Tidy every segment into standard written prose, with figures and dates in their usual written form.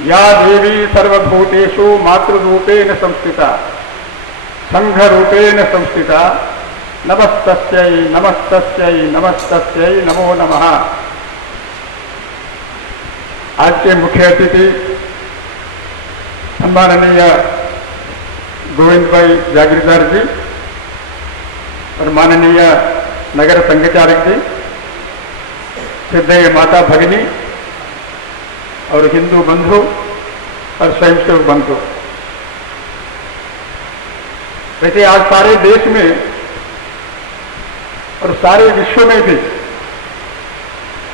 या देवी सर्वभूतेषु मातृरूपेण संस्थिता संघरूपेण संस्थिता नमस्तस्यै नमस्तस्यै नमस्तस्यै नमो नमः। आज के मुख्य अतिथि सम्माननीय गोविंद भाई जागीरदार जी और माननीय नगर संघचालक जी, श्रद्धेय माता भगिनी और हिंदू बंधु और स्वयंसेवक बंधु। वैसे आज सारे देश में और सारे विश्व में भी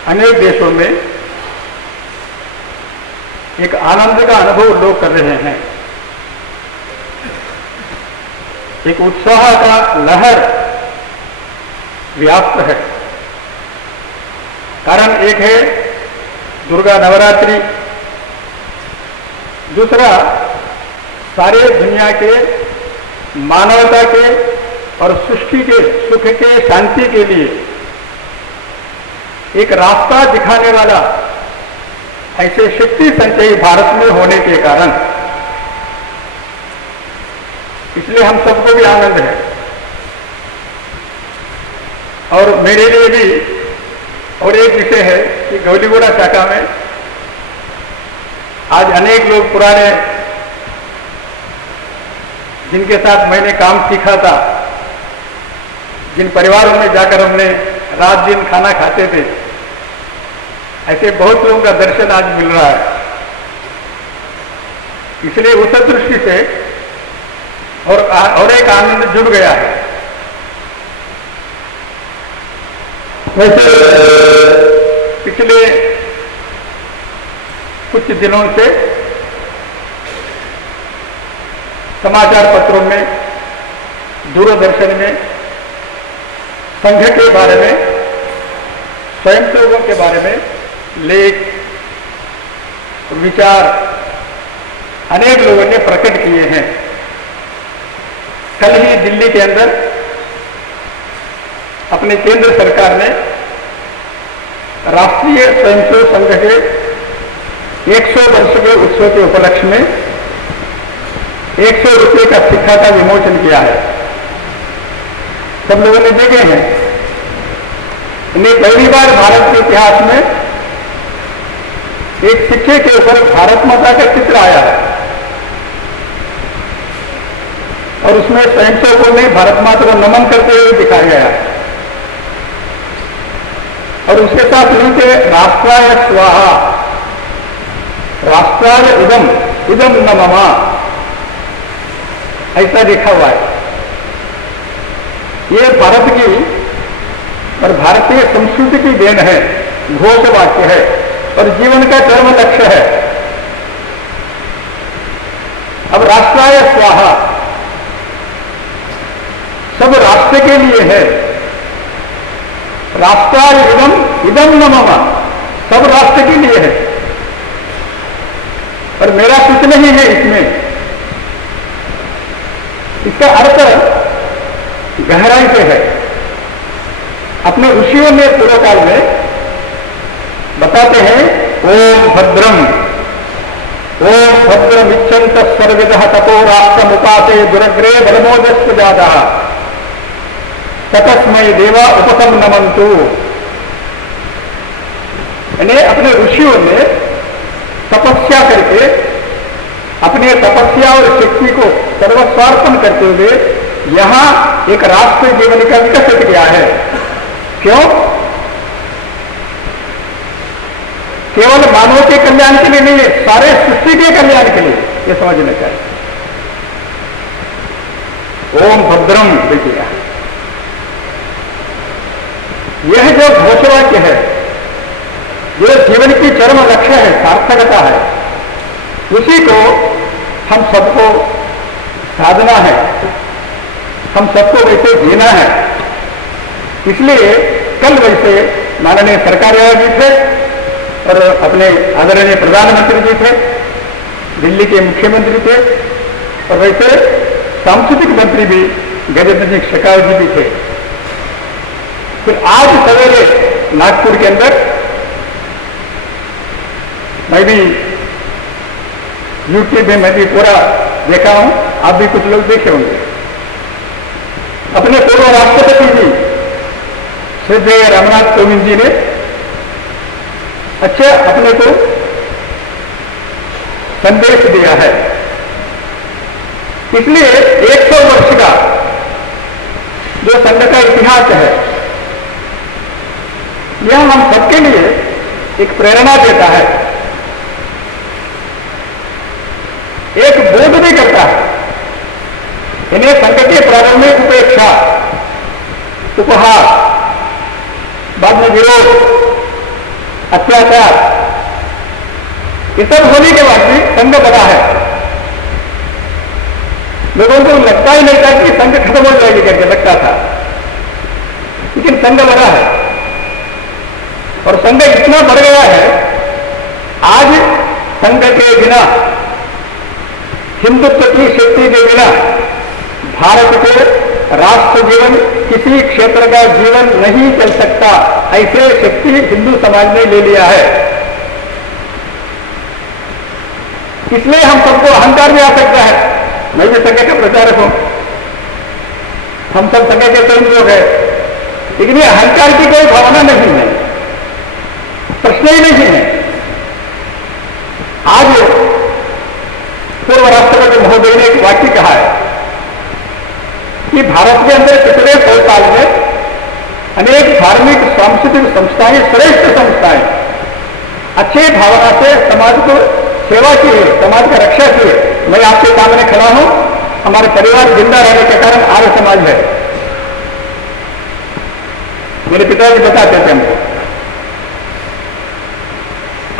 अनेक देशों में एक आनंद का अनुभव लोग कर रहे हैं। एक उत्साह का लहर व्याप्त है। कारण एक है दुर्गा नवरात्रि, दूसरा सारे दुनिया के मानवता के और सृष्टि के सुख के शांति के लिए एक रास्ता दिखाने वाला ऐसे शक्ति संचयी भारत में होने के कारण इसलिए हम सबको भी आनंद है। और मेरे लिए भी और एक विषय है कि गौलीगुड़ा शाखा में आज अनेक लोग पुराने जिनके साथ मैंने काम सीखा था, जिन परिवारों में जाकर हमने रात दिन खाना खाते थे, ऐसे बहुत लोगों का दर्शन आज मिल रहा है। इसलिए उस दृष्टि से और एक आनंद जुड़ गया है। वैसे पिछले कुछ दिनों से समाचार पत्रों में, दूरदर्शन में संघ के बारे में, स्वयंसेवकों के बारे में लेख विचार अनेक लोगों ने प्रकट किए हैं। कल ही दिल्ली के अंदर अपने केंद्र सरकार ने राष्ट्रीय स्वयंसेवक संघ के 100 वर्ष के उत्सव के उपलक्ष्य में 100 रुपये का सिक्का का विमोचन किया है। सब लोगों ने देखे हैं। इन्हें पहली बार भारत के इतिहास में एक सिक्के के ऊपर भारत माता का चित्र आया है और उसमें स्वयंसेवकों ने भारत माता को नमन करते हुए दिखाया गया है। और उसके साथ नीचे राष्ट्राय स्वाहा, राष्ट्राय इदम इदम नमः ऐसा लिखा हुआ है। ये भारत की और भारतीय संस्कृति की देन है, घोष वाक्य है और जीवन का चरम लक्ष्य है। अब राष्ट्राय स्वाहा सब राष्ट्र के लिए है। राष्ट्राय इदम इदम नमः सब राष्ट्र के लिए है और मेरा कुछ नहीं है इसमें। इसका अर्थ गहराई से है। अपने ऋषियों ने पूर्व काल में बताते हैं, ओम भद्रम इच्छन्त सर्वविदः तपो राष्ट्रम उपासे दुरग्रे बलमोदस्व जातः ततस्मै देवा उपसम नमन्तु। यानी अपने ऋषियों ने तपस्या करके अपने तपस्या और शक्ति को सर्वस्वार्पण करते हुए यहां एक राष्ट्र जीवन का विकसित किया है। क्यों? केवल मानव के कल्याण के लिए नहीं, सारे सृष्टि के कल्याण के लिए ये समझना चाहिए। ओम भद्रम देखिए, यह जो घोषवाक्य है, जो जीवन की चरम लक्ष्य है, सार्थकता है, उसी को हम सबको साधना है, हम सबको वैसे जीना है। इसलिए कल वैसे माननीय सरकारी आयोजित थे और अपने आदरणीय प्रधानमंत्री जी थे, दिल्ली के मुख्यमंत्री थे और वैसे सांस्कृतिक मंत्री भी गजेंद्र सिंह शेखावत जी भी थे। फिर आज सवेरे नागपुर के अंदर मैं भी यूट्यूब में मैं भी पूरा देखा हूं, आप भी कुछ लोग देखे होंगे। अपने पूर्व राष्ट्रपति जी श्री रामनाथ कोविंद जी ने अच्छा अपने को संदेश दिया है। इसलिए 100 वर्ष का जो संघ का इतिहास है, यह हम सबके लिए एक प्रेरणा देता है, एक बोध भी करता है। इन्हें संघ के प्रारंभ में उपेक्षा, उपहार, बाद में विरोध, अत्याचार, ये सब होने के बाद भी संघ बना है। लोगों को लगता ही नहीं था कि संघ खत्म हो जाएगी करके लगता था, लेकिन संघ बना है और संघ इतना बढ़ गया है, आज संघ के बिना, हिंदुत्व की शक्ति के बिना भारत के राष्ट्र जीवन, किसी क्षेत्र का जीवन नहीं चल सकता, ऐसे शक्ति हिंदू समाज ने ले लिया है। इसलिए हम सबको अहंकार भी आ सकता है। मैं भी संघ का प्रचारक हूं, हम सब संघ के कई लोग हैं, लेकिन ये अहंकार की कोई भावना नहीं है, प्रश्न ही नहीं है। आज पूर्व राष्ट्रपति महोदय ने एक वाक्य कहा है कि भारत के अंदर पिछले 100 साल में अनेक धार्मिक सांस्कृतिक संस्थाएं, श्रेष्ठ संस्थाएं अच्छे भावना से समाज को सेवा की है, समाज का रक्षा की है। मैं आपके सामने खड़ा हूं, हमारे परिवार जिंदा रहने के कारण आर्य समाज है। मेरे पिताजी बताते थे हमको।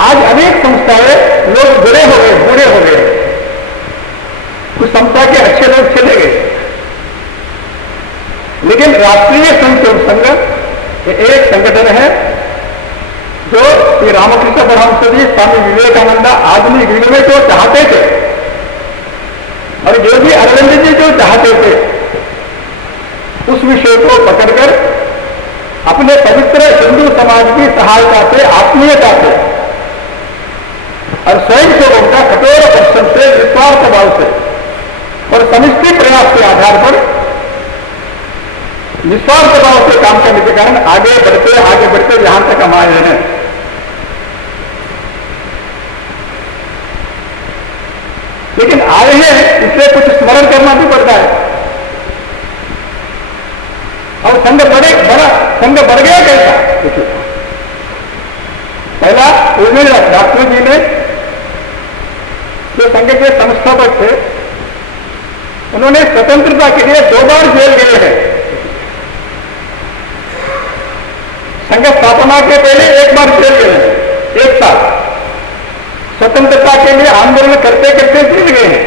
आज अनेक संस्थाएं, लोग जुड़े हो गए, बूढ़े हो गए, कुछ संस्था के अच्छे लोग चले गए, लेकिन राष्ट्रीय स्वयंसेवक संघ एक संगठन है जो श्री रामकृष्ण परमहंस जी, स्वामी विवेकानंद आधुनिक युग में जो चाहते थे और जो भी अरविंद जी जो चाहते थे, उस विषय को पकड़कर अपने पवित्र हिंदू समाज की सहायता से, आत्मीयता से और स्वयं सेवकों का कठोर परिश्रम से, निस्वार्थ भाव से और समष्टि प्रयास के आधार पर, निस्वार्थ भाव से काम करने के कारण आगे बढ़ते यहां तक हम आए हैं। लेकिन आए हैं इसलिए कुछ स्मरण करना भी पड़ता है। और संघ बढ़ गया कैसा? देखिए, पहला उर्मिल डॉक्टर जी ने जो संघ के संस्थापक थे, उन्होंने स्वतंत्रता के लिए 2 बार जेल गए हैं। संघ स्थापना के पहले 1 बार जेल गए हैं, 1 साल। स्वतंत्रता के लिए आंदोलन करते करते जेल गए हैं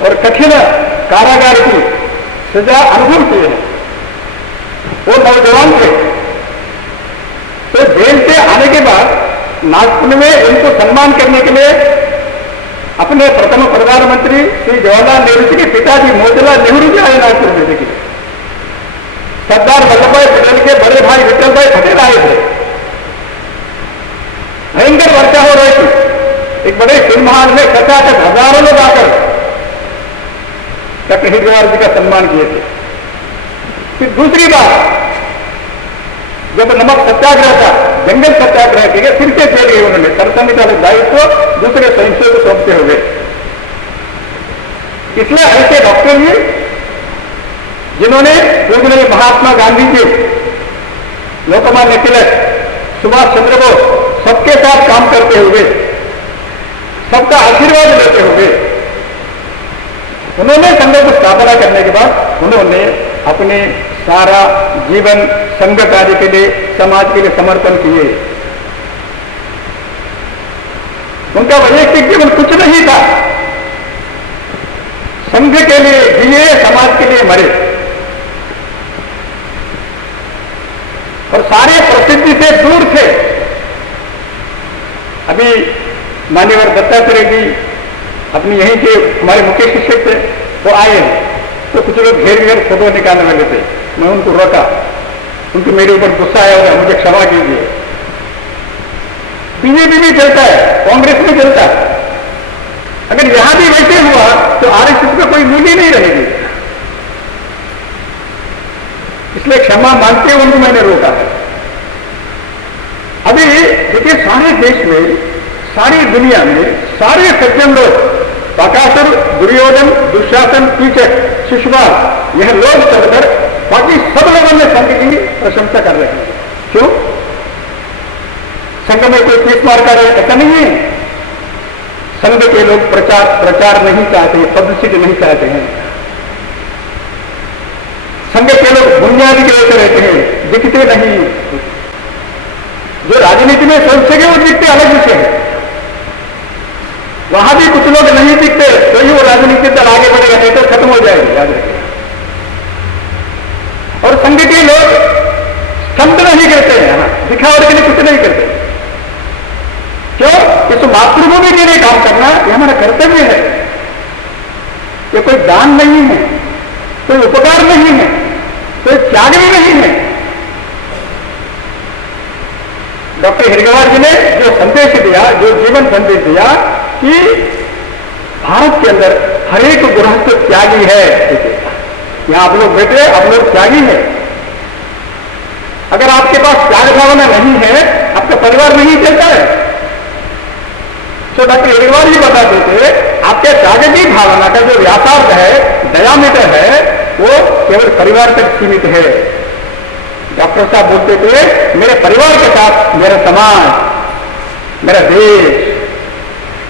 और कठिन कारागार की सजा अनुभव किए हैं। वो नौजवान थे, तो जेल से आने के बाद नागपुर में इनको सम्मान करने के लिए अपने प्रथम प्रधानमंत्री श्री जवाहरलाल नेहरू जी के पिताजी मोतीलाल नेहरू जी आए नागपुर में। देखिए, सरदार वल्लभ भाई पटेल के बड़े भाई विठल भाई पटेल आए थे। भयंकर वर्षा हो रही थी, एक बड़े सिंहान में खचाखच हजारों लोग आकर डॉक्टर हरिद्वार जी का सम्मान किए थे। फिर दूसरी बार जब नमक सत्याग्रह था, जंगल सत्याग्रह किए, फिर से जेल गए उन्होंने। सरसंघ का दायित्व दूसरे स्वयंसेवक को सौंपते हुए। इसलिए ऐसे डॉक्टर जी जिन्होंने पूज्य महात्मा गांधी जी, लोकमान्य तिलक, सुभाष चंद्र बोस सबके साथ काम करते हुए, सबका आशीर्वाद लेते हुए, उन्होंने संघ को स्थापना करने के बाद उन्होंने अपने सारा जीवन संघ कार्य के लिए, समाज के लिए समर्पण किए। उनका वैयक्तिक जीवन कुछ नहीं था, संघ के लिए जिए, समाज के लिए मरे। और सारे प्रसिद्धि से दूर थे। अभी मान्यवर दत्तात्रेय जी अपनी यहीं के हमारे मुख्य शिक्षक थे, वो आए हैं, तो कुछ लोग घेर घेर फोटो निकालने वाले थे। मैं उनको रोका, उनको मेरे ऊपर गुस्सा आया होगा, मुझे क्षमा कीजिए। बीजेपी में चलता है, कांग्रेस में चलता है। अगर यहां भी वैसे हुआ तो आरएसएस में कोई मूल्य नहीं रहेगी। इसलिए क्षमा मांगते हुए उनको मैंने रोका है। अभी देखिए, सारे देश में, सारी दुनिया में सारे सज्जन लोग, बकासुर, दुर्योधन, दुशासन, कीचक, शिशुपाल, यह लोग चलकर बाकी सब लोगों ने संघ की प्रशंसा कर रहे हैं। क्यों? संघ में कोई तीस मार का ऐसा नहीं है। संघ के लोग प्रचार नहीं चाहते, पब्लिसिटी नहीं चाहते हैं। संघ के लोग बुनियादी के लेकर रहते हैं, दिखते नहीं। जो राजनीति में स्वयंसेवी वो दिखते अलग विषय है, वहां भी कुछ लोग नहीं दिखते तो ही वो राजनीति दल आगे बढ़ेगा, नहीं तो खत्म हो जाएगी, याद रखिए। और संघ के लोग स्तंभ नहीं करते हैं, दिखावट के लिए कुछ नहीं करते। क्यों? इस मातृभूमि के लिए काम करना यह हमारा कर्तव्य है। ये कोई दान नहीं है, कोई उपकार नहीं है, कोई त्याग भी नहीं है। डॉक्टर हेडगेवार जी ने जो संदेश दिया, जो जीवन संदेश दिया कि भारत के अंदर हर एक गृहस्थ त्यागी है। यहां आप लोग बैठे, आप लोग त्यागी है। अगर आपके पास त्याग भावना नहीं है, आपका परिवार नहीं चलता है। तो डॉक्टर हेडगेवार जी बताते थे, आपके त्याग की भावना का जो व्यासार्थ है, डायामीटर है, वो केवल परिवार तक सीमित है। डॉक्टर साहब बोलते थे, मेरे परिवार के साथ मेरा समाज, मेरा देश,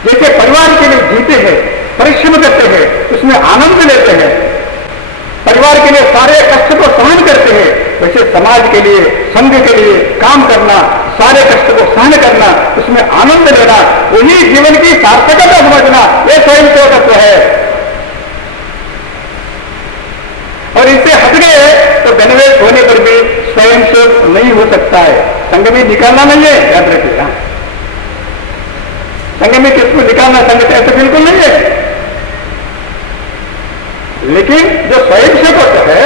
जैसे परिवार के लिए जीते हैं, परिश्रम करते हैं, उसमें आनंद लेते हैं, परिवार के लिए सारे कष्ट को सहन करते हैं, वैसे समाज के लिए, संघ के लिए काम करना, सारे कष्ट को सहन करना, उसमें आनंद लेना, वही जीवन की सार्थकता समझना, यह स्वयं सेवकत्व है। और इससे हट गए तो धनवेश होने पर भी स्वयं सेवक नहीं हो सकता है। संघ में निकालना नहीं है, याद रखिएगा। संघ में किसको निकालना, संघ से ऐसे बिल्कुल नहीं है। लेकिन जो स्वयं सेवक है,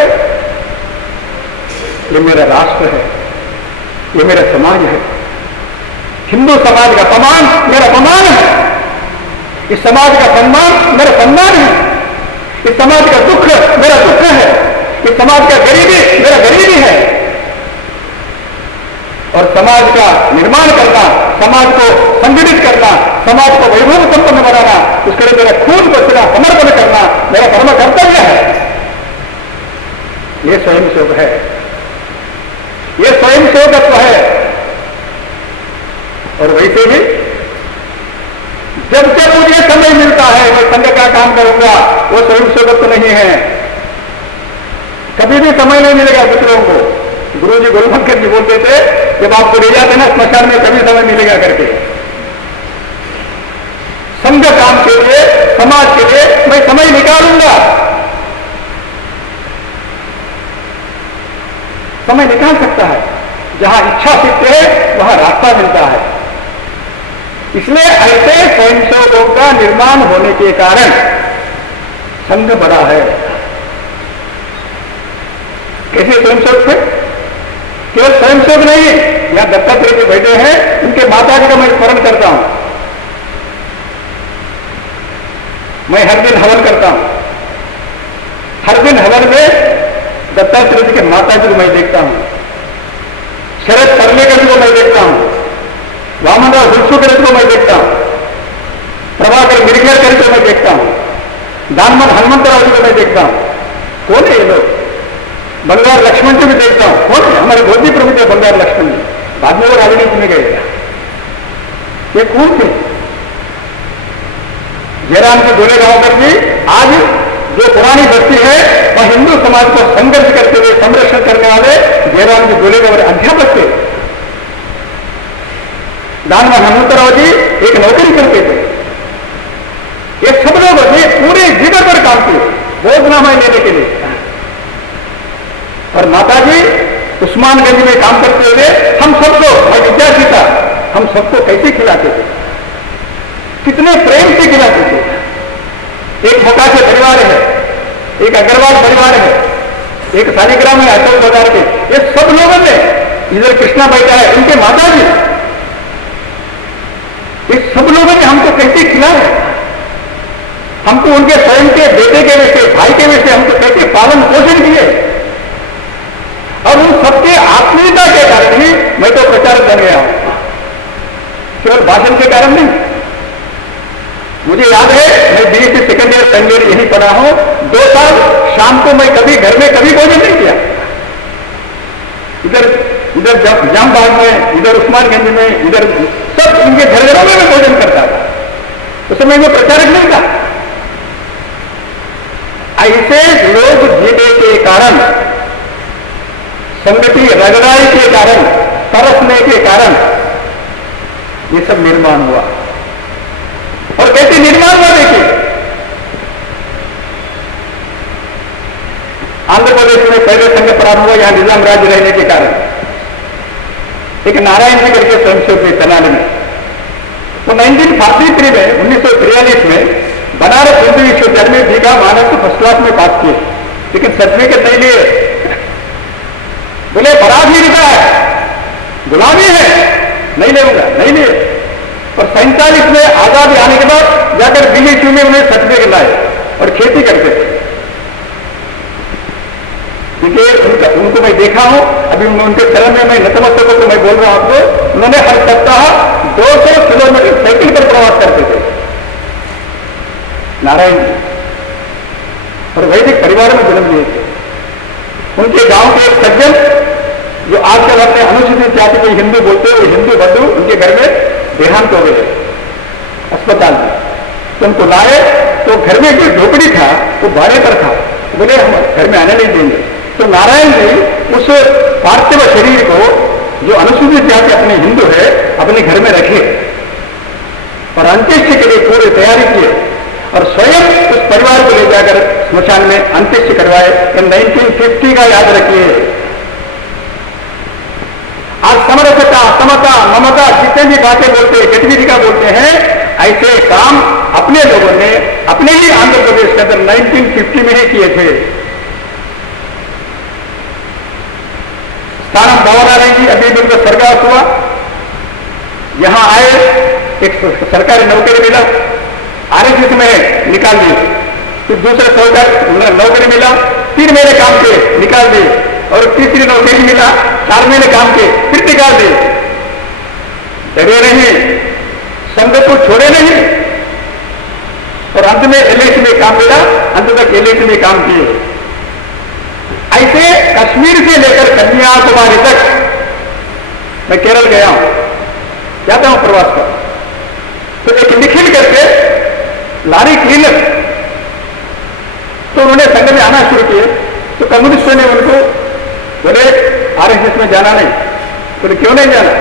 ये मेरा राष्ट्र है, ये मेरा समाज है। हिंदू समाज का अपमान मेरा अपमान है, इस समाज का सम्मान मेरा सम्मान है, इस समाज का दुख मेरा दुख है, इस समाज का गरीबी मेरा गरीबी है। और समाज का निर्माण करना, समाज को संगठित करना, समाज को वैभव संपन्न बनाना, उसके लिए मेरा खून पसीना समर्पण करना मेरा परम कर्तव्य है। यह स्वयं सेवक है, यह स्वयं सेवकत्व है। और वैसे ही जब जब मुझे समय मिलता है मैं संघ का काम करूंगा, वो स्वयं सेवकत्व नहीं है। कभी भी समय नहीं मिलेगा दूसरों को। गुरु जी गोलशंकर जी बोलते थे, जब आपको ले जाते ना स्मशान में, कभी समय मिलेगा करके। संघ काम के लिए, समाज के लिए मैं समय निकालूंगा, समय निकाल सकता है। जहां इच्छा सिद्ध है वहां रास्ता मिलता है। इसलिए ऐसे स्वयंसेवकों का निर्माण होने के कारण संघ बड़ा है। कैसे स्वयंसेवक थे? केवल स्वयंसेवक नहीं, यहां दत्तात्रेय जी बैठे हैं, उनके माता जी का मैं स्मरण करता हूं। मैं हर दिन हवन करता हूं, हर दिन हवन में दत्तात्रेय जी के माता जी को मैं देखता हूं, शरद सर्लेकर जी को मैं देखता हूं, वामनराव हुलसूकर जी को मैं देखता हूं, प्रभाकर मिरगेकर को मैं देखता हूं, दानमन हनुमंतराव जी को मैं देखता हूं। कौन है ये लोग? बंगार लक्ष्मण जी भी देखता हूं। कौन है? हमारे गोदी प्रभु थे बंगार लक्ष्मण जी, बाद में वो राजनीति में गए। ये कौन थे? जयराम जी गोले गांवकर जी आज जो पुरानी बस्ती है वह हिंदू समाज को संघर्ष करते हुए संरक्षण करने वाले जयराम जी गोले गांव अध्यापक थे। दानमन हनुमंतराव जी एक नौकरी करते थे। ये सब लोग पूरे जीवन पर काम किए भोजनामा लेने के लिए। और माता जी उस्मानगंज में काम करते हुए हम सबको, मैं विद्यार्थी था, हम सबको कैसे खिलाते थे, कितने प्रेम से खिलाते थे। एक मोकाशे परिवार है, एक अग्रवाल परिवार है, एक सालिग्राम है अशोक बाजार के। ये सब लोगों ने, इधर कृष्णा बैठा है, उनके माता जी कैसे खिलाए, हमको उनके स्वयं के बेटे के वैसे, भाई के वैसे हमको कैसे पालन पोषण किए, और उन सबके आत्मीयता के कारण ही मैं तो प्रचारक बन गया हूं, केवल भाषण के कारण नहीं। मुझे याद है, मैं BSc second year second year यहीं पढ़ा हूं, 2 साल शाम को मैं कभी घर में कभी भोजन नहीं किया। इधर इधर जामबाग में, इधर उस्मानगंज में, इधर सब इनके घरों में मैं भोजन करता था। उस समय मैं प्रचारक नहीं था। ऐसे लोग जीने के कारण, संगति रगड़ाई के कारण, तरसने के कारण ये सब निर्माण हुआ। और कैसे निर्माण हुआ देखिए, आंध्र प्रदेश में पहले संघ प्रारंभ हुआ, यहां निजाम राज्य रहने के कारण। एक नारायण जी करके स्वयंसेवक थे तेनाली में, तो 1943 में 1943 में बनारस हिंदू विश्वविद्यालय में बीका मानस को फर्स्ट क्लास में पास किए, लेकिन सर्टिफिकेट नहीं लिए। बोले पराधीनता है, गुलामी है, नहीं लेऊंगा, नहीं लिए। और 47 में आजादी आने के बाद जाकर बीएचयू में उन्हें सर्टिफिकेट लाए और खेती करते थे। क्योंकि उनको मैं देखा हूं, अभी उनके चरण में मैं नतमस्तक को मैं बोल रहा हूं आपको, उन्होंने हर सप्ताह 200 किलोमीटर साइकिल पर प्रवास करते थे, नारायण जी, और वैदिक परिवार में जन्म लिए थे। उनके गांव के एक सज्जन, जो आजकल अपने अनुसूचित जाति को हिंदू बोलते हैं, वो हिंदू बंधु, उनके घर में देहांत हो गए अस्पताल में, तो उनको लाए, तो घर में जो झोपड़ी था वो भाड़े पर था, बोले हम घर में आने नहीं देंगे। तो नारायण जी उस पार्थिव शरीर को, जो अनुसूचित जाति अपने हिंदू है, अपने घर में रखे और अंत्येष्टि के लिए पूरी तैयारी किए, और स्वयं उस परिवार को ले जाकर स्मशान में अंत्येष्टि करवाए। 1950 का याद रखिए। आज समरसता, समता, ममता जितने भी बातें बोलते हैं, गतिविधि का बोलते हैं, ऐसे काम अपने लोगों ने अपने ही आंध्र प्रदेश के अंदर 1950 में ही किए थे। स्थानम भवनारायण जी अभी भी उनका स्वर्गवास हुआ, यहां आए, एक सरकारी नौकरी मिला, आरएसएस में निकाल दी, फिर दूसरा सरकारी नौकरी मिला, 3 महीने काम किए, निकाल दी, और तीसरी नौकरी मिला, 4 महीने काम किए, फिर निकाल दी। डरे नहीं, संघ को छोड़े नहीं, और अंत में एलआईसी में काम मिला, अंत तक एलआईसी में काम किए। ऐसे कश्मीर से लेकर कन्याकुमारी तक, मैं केरल गया हूं, जाता हूं प्रवास पर, तो एक निखिल करके लारी क्लीनर, तो उन्होंने संघ में आना शुरू किए, तो कम्युनिस्टों ने उनको बोले आरएसएस में जाना नहीं। बोले क्यों नहीं जाना?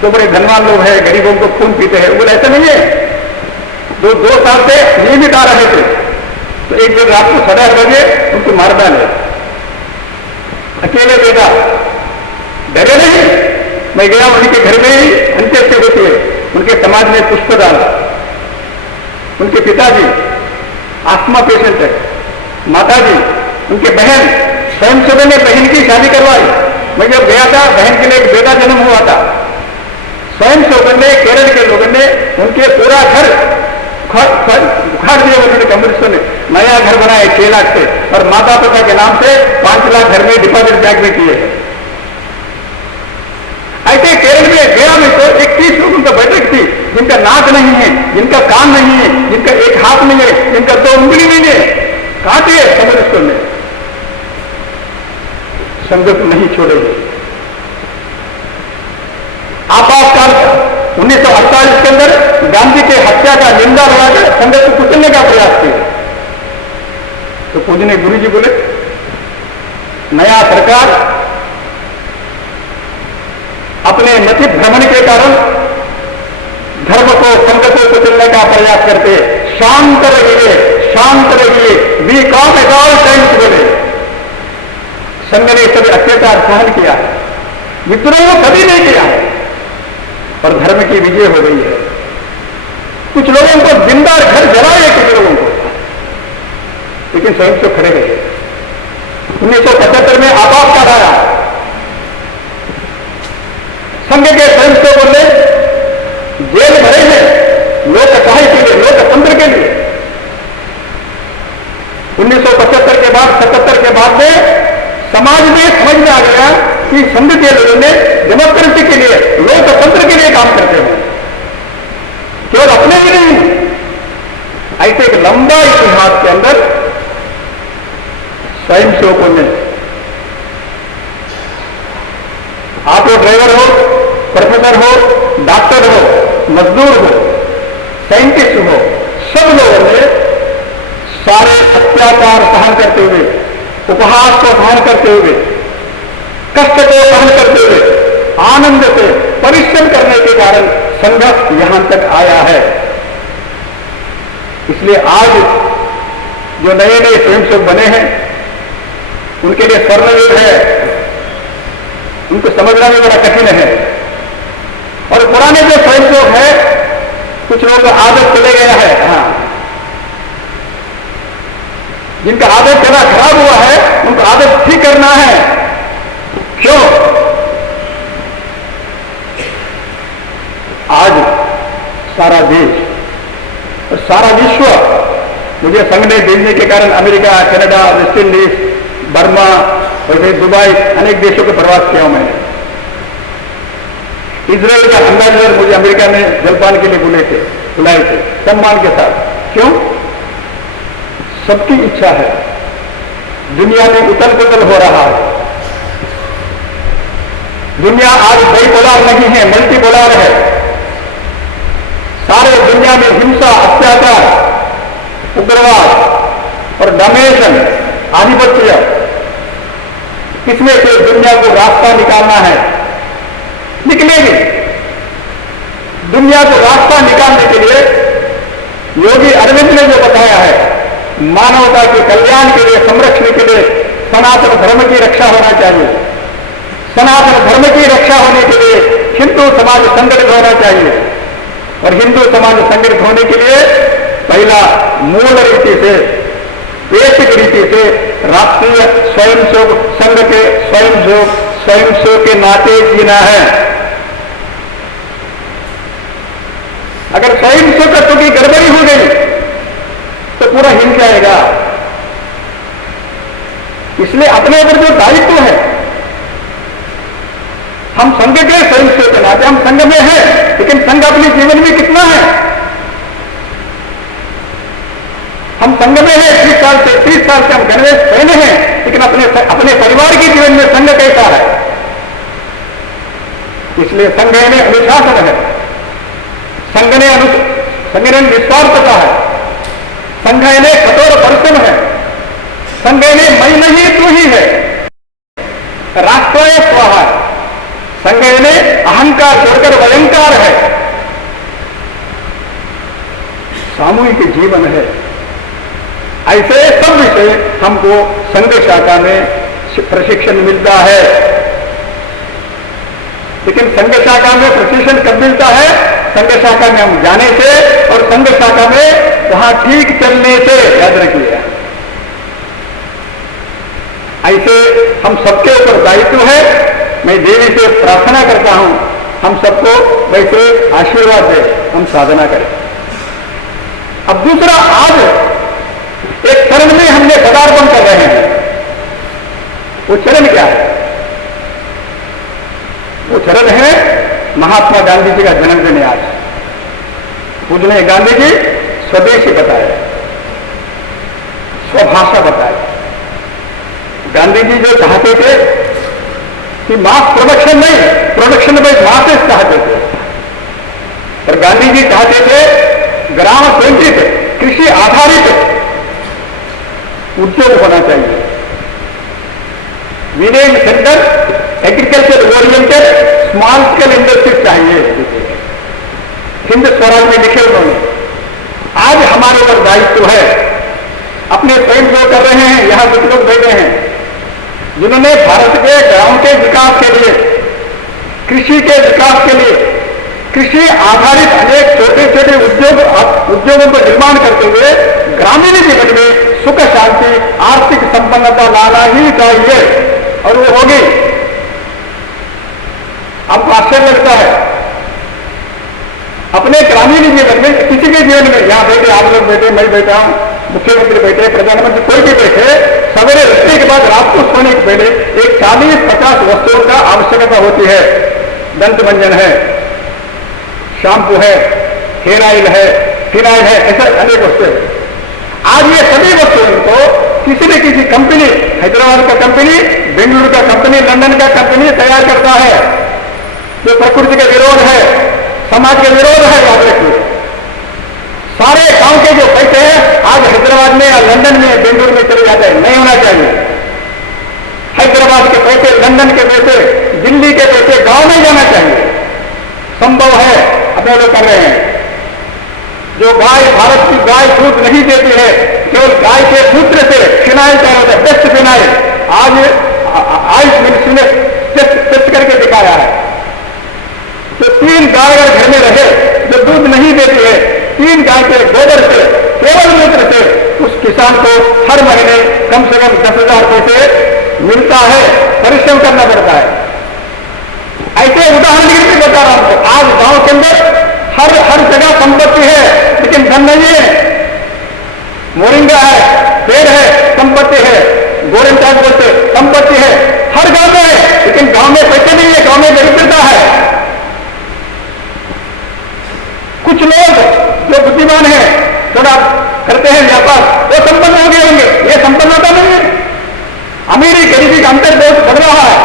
तो बड़े धनवान लोग हैं, गरीबों को खून पीते हैं। बोले ऐसा नहीं है, 2 साल से नियमित आ रहे थे, तो एक दिन रात को 8:30 बजे उनको मार डाले, अकेले बेटा, डरे नहीं। मैं गया, उनके घर में ही अंत्येष्टि होती है, उनके समाज में पुष्प डाला। उनके पिताजी आस्थमा पेशेंट है, माताजी, उनके बहन, स्वयंसेवक ने बहन की शादी करवाई। मैं जब गया था, बहन के लिए एक बेटा जन्म हुआ था। स्वयंसेवक ने, केरल के लोगों ने उनके पूरा घर उखाड़ दिया, उन्होंने कम्युनिस्टों ने नया घर बनाया 6 लाख से, और माता पिता के नाम से 5 लाख घर में डिपॉजिट बैंक में किए। ऐसे केरल में गया में तो 31 लोगों का बैठक थी, जिनका नाक नहीं है, जिनका कान नहीं है, जिनका एक हाथ नहीं है, जिनका 2 उंगली नहीं है, काटे कम्युनिस्टों ने। संघ नहीं छोड़ेंगे। आपातकाल 1948 के अंदर गांधी के हत्या का निंदा लगाकर संघ को कुचलने का प्रयास किया, तो पूजने गुरु जी बोले नया सरकार अपने मति भ्रमण के कारण धर्म को, संघ को कुचलने का प्रयास करते, शांत रहिए, शांत रहिए, we calm at all times बोले। संघ ने सभी अत्याचार सहन किया, विद्रोह कभी नहीं किया है, और धर्म की विजय हो गई है। कुछ लोगों को जिंदा घर जलाए, कुछ लोगों को, लेकिन स्वयं से खड़े गए। 1975 में आपातकाल आया, संघ के स्वयं से बोले जेल भरे हैं, लोग कसाई के लिए बाद में समाज में समझ में आ गया कि संघ के लोगों ने डेमोक्रेसी के लिए, लोकतंत्र के लिए काम करते हैं, केवल अपने ही नहीं। ऐसे एक लंबा इतिहास के अंदर स्वयं सेवकों ने, ऑटो ड्राइवर हो, प्रोफेसर हो, डॉक्टर हो, मजदूर हो, साइंटिस्ट हो, सब लोगों ने सारे अत्याचार सहन करते हुए, उपहास को सहन करते हुए, कष्ट को सहन करते हुए, आनंद से परिश्रम करने के कारण संघर्ष यहां तक आया है। इसलिए आज जो नए नए स्वयंसेवक बने हैं उनके लिए स्वर्णयुग है, उनको समझना भी बड़ा कठिन है। और पुराने जो स्वयंसेवक है, कुछ लोगों का आदत चले गया है, जिनका आदत थोड़ा खराब हुआ है उनको आदत ठीक करना है। क्यों? आज सारा देश और सारा विश्व मुझे संघ ने भेजने के कारण America, Canada, West Indies, Burma और फिर दुबई, अनेक देशों का प्रवास किया हूं मैंने। इजराइल का अम्बेसडर मुझे अमेरिका में जलपान के लिए बुलाए थे सम्मान के साथ। क्यों? सबकी इच्छा है, दुनिया में उथल पुथल हो रहा है, दुनिया आज बाइपोलर नहीं है, मल्टीपोलर है। सारे दुनिया में हिंसा, अत्याचार, उग्रवाद और डोमिनेशन, आधिपत्य, इसमें से दुनिया को रास्ता निकालना है, निकलेगी। दुनिया को रास्ता निकालने के लिए योगी अरविंद ने जो बताया है, मानवता के कल्याण के लिए, संरक्षण के लिए सनातन धर्म की रक्षा होना चाहिए। सनातन धर्म की रक्षा होने के लिए हिंदू समाज संगठित होना चाहिए, और हिंदू समाज संगठित होने के लिए पहला मूल रीति से, बेसिक रीति से राष्ट्रीय स्वयंसेवक संघ के स्वयंसेवक के नाते जीना है। अगर स्वयंसेवकत्व की गड़बड़ी हो गई तो पूरा हिल जाएगा। इसलिए अपने ऊपर जो दायित्व है, हम संघ के स्वयंसेवक के नाते, हम संघ में हैं, लेकिन संघ अपने जीवन में कितना है? हम संघ में हैं 30 साल से हम गणवेश पहने हैं, लेकिन अपने परिवार के जीवन में संघ कैसा है? इसलिए संघ ने अनुशासन है, संघ ने निस्वार्थता है, संघ ने कठोर परिश्रम है, संघ ने मैं नहीं तू ही है, राष्ट्रीय स्वाहा है, संघ ने अहंकार छोड़कर वयंकार है, सामूहिक जीवन है। ऐसे सब विषय हमको संघ शाखा में प्रशिक्षण मिलता है। लेकिन संघ शाखा में प्रशिक्षण कब मिलता है? संघ शाखा में हम जाने से और संघ शाखा में वहां ठीक चलने से। याद रखिए, ऐसे हम सबके ऊपर दायित्व है। मैं देवी से प्रार्थना करता हूं हम सबको वैसे आशीर्वाद दे, हम साधना करें। अब दूसरा, आज एक चरण में हमने पदार्पण कर रहे हैं। वो चरण क्या है? वो चरण है महात्मा गांधी जी का जन्मदिन है आज। पूजनीय गांधी जी स्वदेशी बताए, स्वभाषा बताए। गांधी जी जो चाहते थे कि मास प्रोडक्शन नहीं, प्रोडक्शन बाय मासेस चाहते थे, और गांधी जी चाहते थे ग्राम केंद्रित, कृषि आधारित उद्योग होना चाहिए। Village centre, agriculture oriented small scale industry चाहिए। हिंद स्वराज में लिखे उन्होंने। आज हमारे ऊपर दायित्व है, अपने स्वयं जो कर रहे हैं, यहां कुछ लोग बैठे हैं जिन्होंने भारत के गांव के विकास के लिए, कृषि के विकास के लिए, कृषि आधारित अनेक छोटे छोटे उद्योगों का निर्माण करते हुए ग्रामीण जीवन में सुख शांति, आर्थिक संपन्नता लाना ही चाहिए, और वो होगी। आपको आश्चर्य लगता है, अपने ग्रामीण जीवन में, किसी के जीवन में, यहां बैठे आप लोग बैठे, मैं बैठा हूं, मुख्यमंत्री बैठे, प्रधानमंत्री, कोई भी बैठे, सवेरे उठने के बाद रात को सोने के पहले एक 40-50 वस्तुओं का आवश्यकता होती है। दंत मंजन है, शैम्पू है, हेयर ऑयल है, फिनाइल है, ऐसा अनेक वस्तुएं। आज ये सभी वस्तुओं को किसी न किसी कंपनी, हैदराबाद का कंपनी, बेंगलुरु का कंपनी, लंदन का कंपनी तैयार करता है, जो प्रकृति के विरोध है, समाज के विरोध है। याद रखिए, सारे गांव के जो पैसे हैं आज हैदराबाद में या लंदन में, बेंगलुरु में चले जाते हैं, नहीं होना चाहिए। हैदराबाद के पैसे, लंदन के पैसे, दिल्ली के पैसे गांव में जाना चाहिए। संभव है, अपने लोग कर रहे हैं। जो गाय, भारत की गाय दूध नहीं देती है, केवल गाय के मूत्र से फिनाइल तैयार होता है, बेस्ट फिनाइल। आज आयुष मिनिस्ट्री ने टेस्ट करके दिखाया है। तो 3 गाय अगर घर में रहे जो दूध नहीं देती है, 3 गाय के गोबर से, केवल मूत्र से, उस किसान को हर महीने कम से कम 10,000 पैसे मिलता है। परिश्रम करना पड़ता है। ऐसे उदाहरण के लिए बता रहा हूं। आज गांव के अंदर हर जगह संपत्ति है, लेकिन धन नहीं है। मोरिंगा है, पेड़ है, संपत्ति है। गोरेंटाक बोलते, संपत्ति है, हर गांव में है, लेकिन गांव में पैसे नहीं है, गांव में दरिद्रता है। कुछ लोग जो बुद्धिमान है, थोड़ा करते हैं व्यापार, वो संपन्न हो गए होंगे। ये संपन्नता नहीं है। अमीरी गरीबी का अंतर बहुत बढ़ रहा है।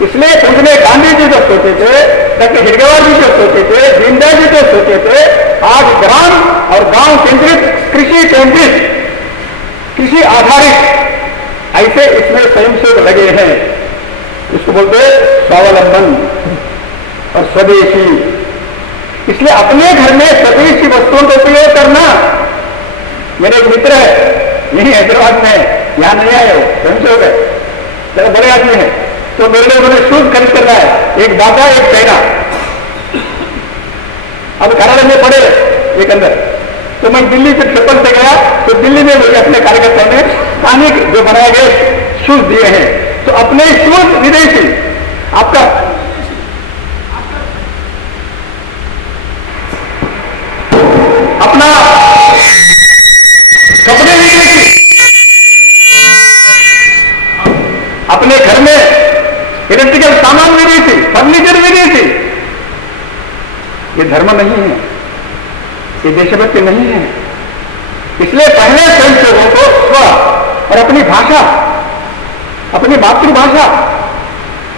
इसलिए पूछने गांधी जी जो सोचे थे, डॉक्टर हिरगेवार जी जो सोचे थे, दीनदयाल जी जो सोचे थे, आज ग्राम और गांव केंद्रित, कृषि केंद्रित, कृषि आधारित, ऐसे इसमें स्वयंसेवक लगे हैं। इसको बोलते स्वावलंबन और स्वदेशी। इसलिए अपने घर में स्वदेशी वस्तुओं का उपयोग करना। मेरे एक मित्र है, यही हैदराबाद में, यहां नहीं आए हो, स्वयंसेवक है, जरा बड़े आदमी है। तो मेरे लिए उन्होंने शूज खरीद करना है, एक बाटा एक चाइना। अब कराड़े में पड़े एक अंदर, तो मैं दिल्ली से ट्रिपल से गया, तो दिल्ली में मुझे अपने कार्यकर्ताओं ने स्थानिक जो बनाए गए शूज दिए हैं। तो अपने शूज विदेशी, आपका अपना कपड़े विदेशी, अपने घर में इलेक्ट्रिकल सामान विदेशी, फर्नीचर विदेशी। ये धर्म नहीं है, ये देशभक्ति नहीं है। इसलिए पहले स्वयंसेवकों को स्व और अपनी भाषा, अपनी मातृभाषा,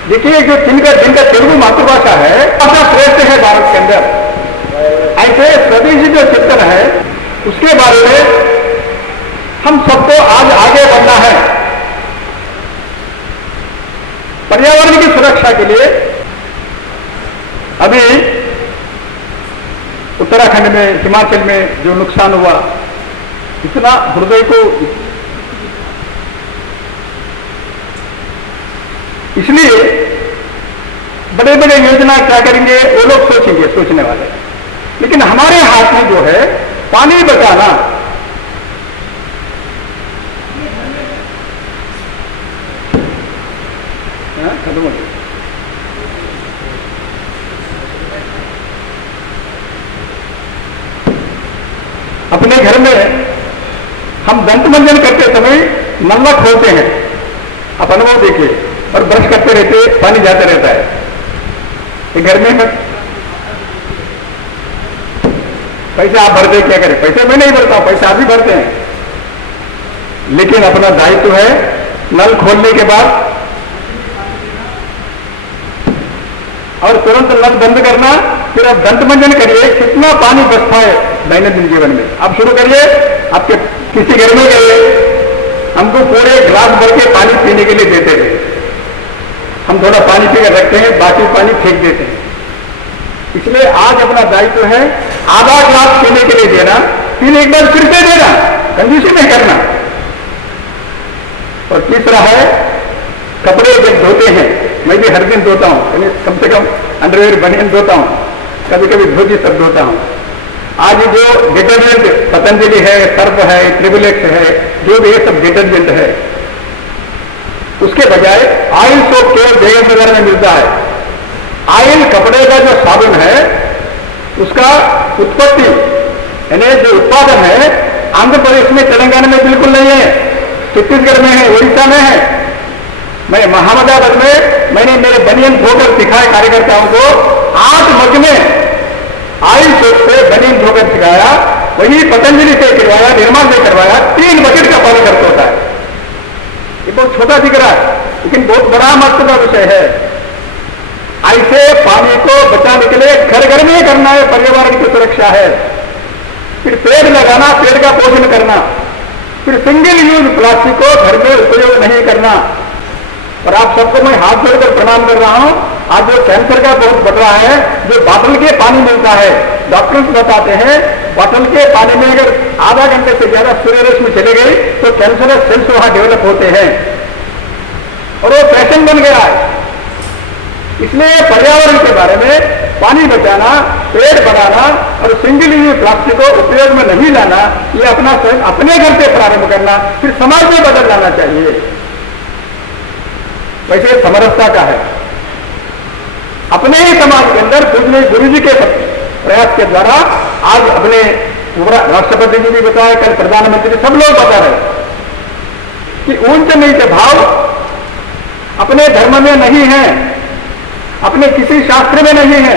देखिए जो जिनका तेलुगु मातृभाषा है, भाषा श्रेष्ठ है भारत के अंदर। ऐसे स्वदेशी जो चिंतन है, उसके बारे में हम सबको आज आगे बढ़ना है। पर्यावरण की सुरक्षा के लिए अभी उत्तराखंड में, हिमाचल में जो नुकसान हुआ, इतना हृदय को, इसलिए बड़े बड़े योजना क्या करेंगे वो लोग सोचेंगे, सोचने वाले। लेकिन हमारे हाथ में जो है पानी बचाना, खत्म हो गया। अपने घर में हम दंत मंजन करते समय नल्ला खोलते हैं, आप अनुभव देखिए, और ब्रश करते रहते, पानी जाता रहता है। ये घर में पैसे आप भरते, क्या करें? पैसे मैं नहीं भरता, पैसे आप ही भरते हैं। लेकिन अपना दायित्व है नल खोलने के बाद और तुरंत नल बंद करना, फिर आप दंत मंजन करिए। कितना पानी बचता है दैनंदिन जीवन में, आप शुरू करिए। आपके किसी घर में गए, हमको पूरे ग्लास भर के पानी पीने के लिए देते थे, हम थोड़ा पानी पीकर रखते हैं, बाकी पानी फेंक देते हैं। इसलिए आज अपना दायित्व है आधा ग्लास पीने के लिए देना, पीने के बाद फिर से देना, कंजूसी नहीं करना। और तीसरा है कपड़े जब धोते हैं, मैं भी हर दिन धोता हूं, कम से कम अंडरवेयर बनियान धोता हूं, कभी कभी धोती सब धोता हूं। आज जो डिटर्जेंट पतंजलि है, सर्फ है, ट्रिपल एक्स है, जो भी ये सब डिटर्जेंट है, उसके बजाय ऑयल सोप केवल जगह बाजार में मिलता है। ऑयल कपड़े का जो साबुन है, उसका उत्पत्ति यानी जो उत्पादन है आंध्र प्रदेश में, तेलंगाना में बिल्कुल नहीं है, छत्तीसगढ़ में है, उड़ीसा में है। मैं अहमदाबाद में मैंने मेरे बनियन धोकर सिखाए कार्यकर्ताओं को 8 मग में आयल सोप से बनियन धोकर सिखाया, वही पतंजलि से करवाया, निर्माण से करवाया, 3 बकेट का पानी खर्च होता है। ये बहुत छोटा दिख रहा है लेकिन बहुत बड़ा महत्व का विषय है। ऐसे पानी को बचाने के लिए घर घर में करना है, पर्यावरण की सुरक्षा है। फिर पेड़ लगाना, पेड़ का पोषण करना, फिर सिंगल यूज प्लास्टिक को घर में उपयोग नहीं करना। और आप सबको मैं हाथ जोड़कर प्रणाम कर रहा हूं। आज जो कैंसर का बहुत बढ़ रहा है, जो बॉटल के पानी मिलता है, डॉक्टर्स बताते हैं बॉटल के पानी में अगर आधा घंटे से ज्यादा सूर्य रश्मि चले गई तो कैंसरस सेल्स वहां डेवलप होते हैं और वो फैशन बन गया है। इसलिए पर्यावरण के बारे में पानी बचाना, पेड़ बनाना और सिंगल यूज प्लास्टिक को उपयोग में नहीं लाना, ये अपने घर से प्रारंभ करना, फिर समाज में बदल लाना चाहिए। वैसे समरसता का है, अपने ही समाज के अंदर पूजनीय गुरु जी के प्रयास के द्वारा आज अपने राष्ट्रपति जी भी बताया, कल प्रधानमंत्री, सब लोग बता रहे कि ऊंच नीच भाव अपने धर्म में नहीं है, अपने किसी शास्त्र में नहीं है,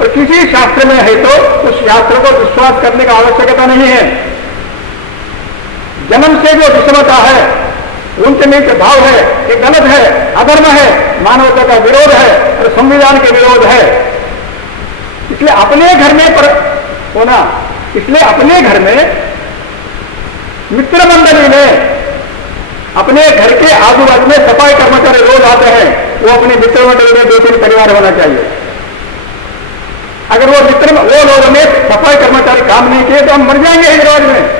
और किसी शास्त्र में है तो उस शास्त्र को विश्वास करने का आवश्यकता नहीं है। जन्म से जो विषमता है, ऊंच नीच भाव है, ये गलत है, अधर्म है, मानवता का विरोध है और संविधान के विरोध है। इसलिए अपने घर में होना, इसलिए अपने घर में मित्र मंडली में, अपने घर के आजू बाजू में सफाई कर्मचारी रोज आते हैं, वो अपने मित्र मंडली में 2-3 परिवार होना चाहिए। अगर वो लोग हमें सफाई कर्मचारी काम नहीं किए तो हम मर जाएंगे हैदराबाद में।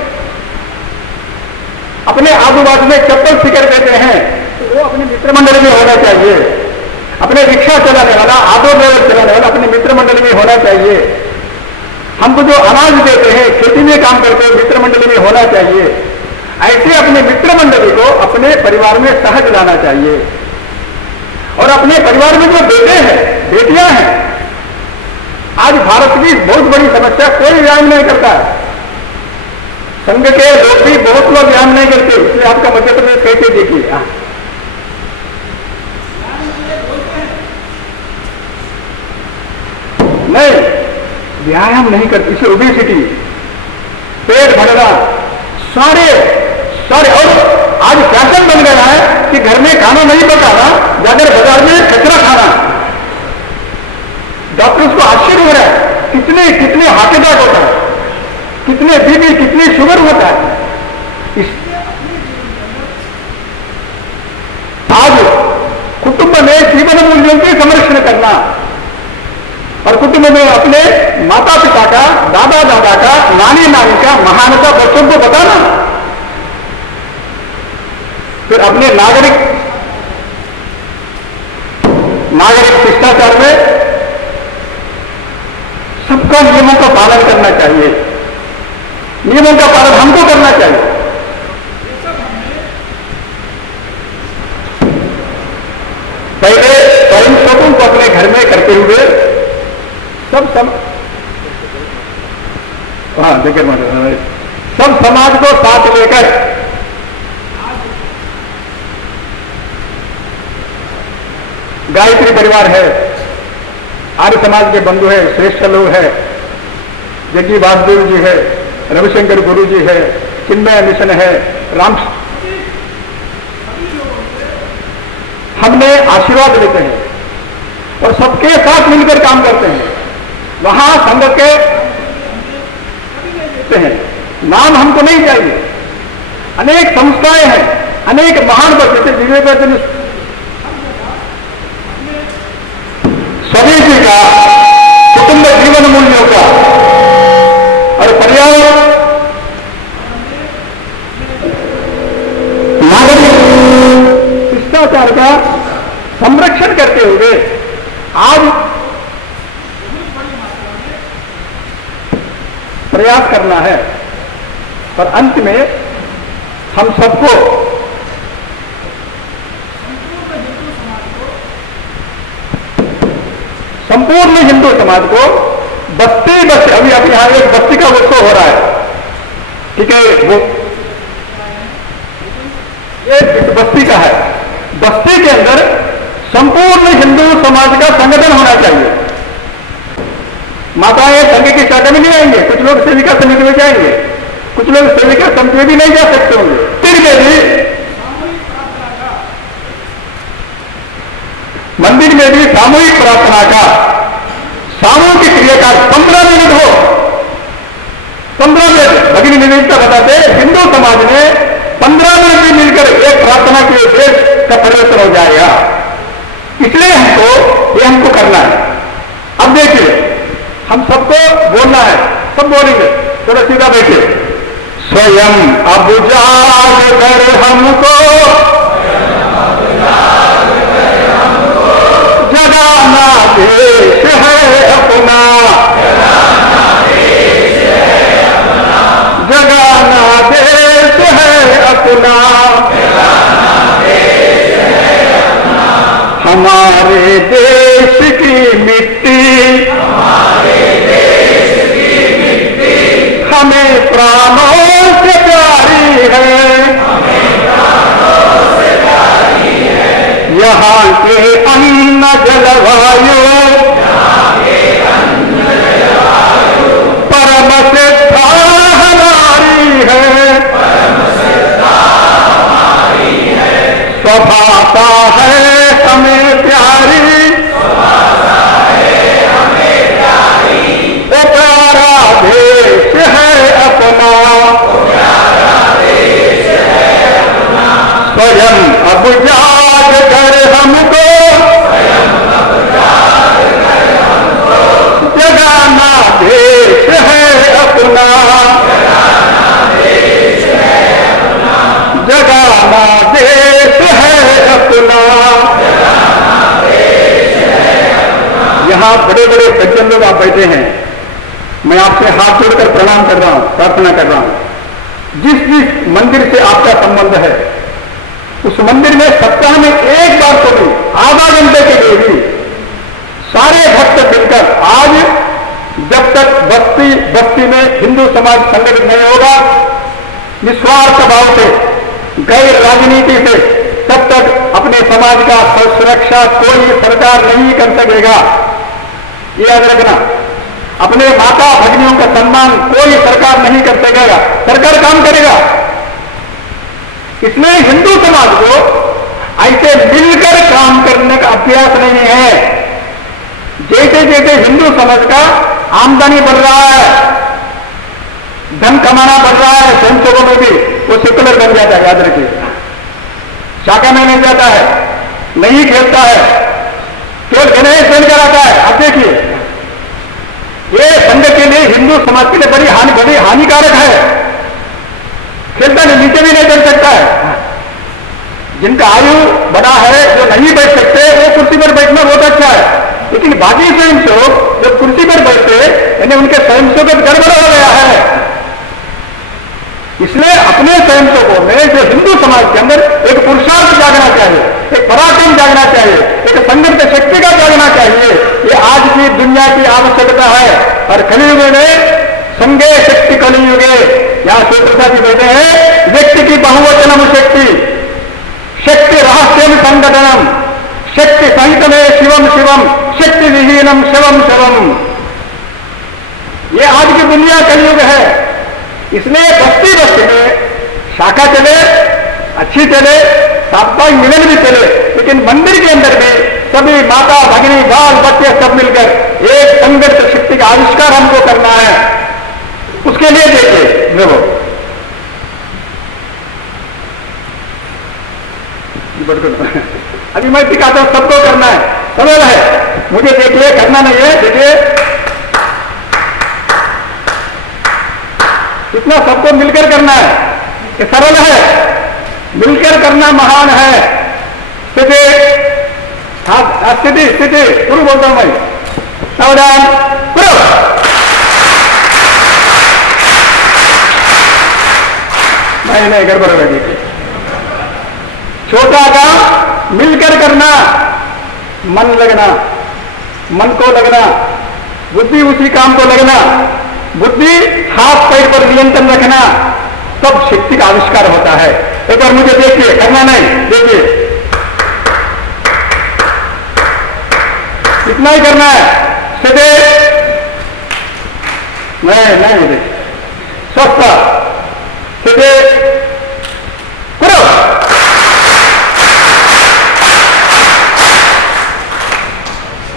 अपने आजू बाजू में चप्पल सिकर देते हैं तो वो अपने मित्र मंडली में होना चाहिए। अपने रिक्शा चलाने वाला, ऑटो ड्राइवर चलाने वाला अपने मित्र मंडली में होना चाहिए। हमको जो अनाज देते हैं, खेती में काम करते हैं, मित्र मंडली में होना चाहिए। ऐसे अपने मित्र मंडली को अपने परिवार में सहज लाना चाहिए। और अपने परिवार में जो बेटे हैं, बेटियां हैं, आज भारत की बहुत बड़ी समस्या, कोई व्यायाम नहीं करता है। संघ के लोग भी बहुत लोग व्यायाम नहीं करते, इसलिए आपका मध्य प्रदेश कैसे देखिए। नहीं, व्यायाम नहीं करते, इसे ओबेसिटी, पेट भरना, सारे और आज फैशन बन गया है कि घर में खाना नहीं पकाना, जाकर बाजार में कचरा खाना। डॉक्टर्स को आश्चर्य हो रहा है कितने हार्ट अटैक होता है, कितने बीपी, कितनी शुगर होता है। आज कुटुंब में जीवन मूल्यों के संरक्षण करना और कुटुंब में अपने माता पिता का, दादा दादा का, नानी नानी का महानता बच्चों को बताना, फिर अपने नागरिक शिष्टाचार में सबका नियमों का पालन करना चाहिए। नियमों का पालन हमको करना चाहिए। पहले स्वयं स्वतंत्र को अपने घर में करते हुए सब समाज को साथ लेकर गायत्री परिवार है, आर्य समाज के बंधु है, श्रेष्ठ लोग है, जग्गी वासुदेव जी है, रविशंकर गुरु जी है, चिन्मय मिशन है, राम, हमने आशीर्वाद लेते हैं और सबके साथ मिलकर काम करते हैं। वहां संघ के हैं, नाम हमको नहीं चाहिए। अनेक संस्थाएं हैं, अनेक महान व्यक्ति, जैसे विवेकानंद स्वदेशी का, कुटुंब जीवन मूल्यों का और पर्यावरण नागरिक शिष्टाचार का संरक्षण करते हुए आज प्रयास करना है। और अंत में हम सबको संपूर्ण हिंदू समाज को बस्ती, अभी यहां एक बस्ती का उत्सव हो रहा है, ठीक है, वो ये बस्ती का है। बस्ती के अंदर संपूर्ण हिंदू समाज का संगठन होना चाहिए। माताएं संघ की शाखा में नहीं आएंगे, कुछ लोग सेविका समिति में जाएंगे, कुछ लोग सेविका समिति में भी नहीं जा सकते होंगे। फिर भी मंदिर में भी सामूहिक प्रार्थना का, सामूहिक क्रिया का 15 मिनट हो, 15 मिनट भगिनी निवेदिता बताते हिंदू समाज में 15 मिनट में मिलकर एक प्रार्थना के देश का परिवर्तन हो जाएगा। इसलिए हमको करना है। अब देखिए, हम सबको बोलना है, सब बोलेंगे, थोड़ा सीधा बैठे। स्वयं अब जाग कर हमको जगाना देश है अपना, जगाना देश है अपना, हमारे देश की मिट्टी हमें प्राणों से प्यारी है, यहाँ के अन्न जलवायु परम सिद्धा हमारी है, स्वभाषा है हमें प्यारी, वो प्यारा देश है अपना, स्वयं अब जाग कर हमको जगाना देश है अपना, जगाना देश है अपना। यहां बड़े बड़े सज्जन लोग आप बैठे हैं, मैं आपसे हाथ जोड़कर प्रणाम कर रहा हूं, प्रार्थना कर रहा हूं। जिस जिस मंदिर से आपका संबंध है, उस मंदिर में सप्ताह में एक बार तो भी, आधा घंटे के लिए भी सारे भक्त मिलकर, आज जब तक बस्ती में हिंदू समाज संगठित नहीं होगा, निस्वार्थ भाव से, गैर राजनीति से, तब तक अपने समाज का सुरक्षा कोई सरकार नहीं कर सकेगा। ये याद रखना। अपने माता भगिनियों का सम्मान कोई सरकार नहीं कर सकेगा, सरकार काम करेगा। इसलिए हिंदू समाज को ऐसे मिलकर काम करने का अभ्यास नहीं है। जैसे जैसे हिंदू समाज का आमदनी बढ़ रहा है, धन कमाना बढ़ रहा है, स्वयंसेवकों में भी वो सेकुलर बन जाता है, याद रखिए। शाखा में नहीं जाता है, नहीं खेलता है, केवल गणेश बनकर आता है। अब देखिए, ये संघ के लिए, हिंदू समाज के लिए बड़ी हानिकारक है। खेलता नहीं, नीचे भी नहीं चल सकता है। जिनका आयु बड़ा है, जो नहीं बैठ सकते, वो कुर्सी पर बैठना बहुत अच्छा है। लेकिन बाकी स्वयंसेवक जब कुर्सी पर बैठते, यानी उनके स्वयंसेवक गड़बड़ हो गया है। इसलिए अपने स्वयंसेवकों में, जो हिंदू समाज के अंदर एक पुरुषार्थ जागना चाहिए, एक पराक्रम जागना चाहिए, एक संघर्ष शक्ति का जागना चाहिए। ये आज की दुनिया की आवश्यकता है। और कलियुग में संगे शक्ति कलियुगे, यहां सूत्रता जी बैठे हैं, व्यक्ति की बहुवचनम शक्ति, शक्ति रहस्यम संगठनम, शक्ति सहित में शिवम शिवम, शक्ति विहीनम शिवम शिवम। ये आज की दुनिया कलियुग है। इसलिए बस्ती बस्ती में शाखा चले, अच्छी चले, साप्ताहिक मिलन भी चले, लेकिन मंदिर के अंदर भी सभी माता भगिनी बाल बच्चे सब मिलकर एक संघर्ष शक्ति का आविष्कार हमको करना है। उसके लिए देखिए, देखो अभी मैं दिखाता हूं, सबको करना है, सरल है। मुझे देखिए, करना नहीं है, देखिए इतना सबको मिलकर करना है। ये सरल है, मिलकर करना महान है। स्थिति, हाँ स्थिति स्थिति शुरू बोलता हूं मैं, सावधान पूरा। नहीं गड़बड़ है। देखिए, छोटा काम मिलकर करना, मन लगना, मन को लगना, बुद्धि उसी काम को लगना, बुद्धि हाथ पैर पर नियंत्रण रखना, तब शक्ति का आविष्कार होता है। एक बार मुझे देखिए, करना नहीं, देखिए इतना ही करना है, सीधे नहीं देखिए, स्वस्थ सीधे करो।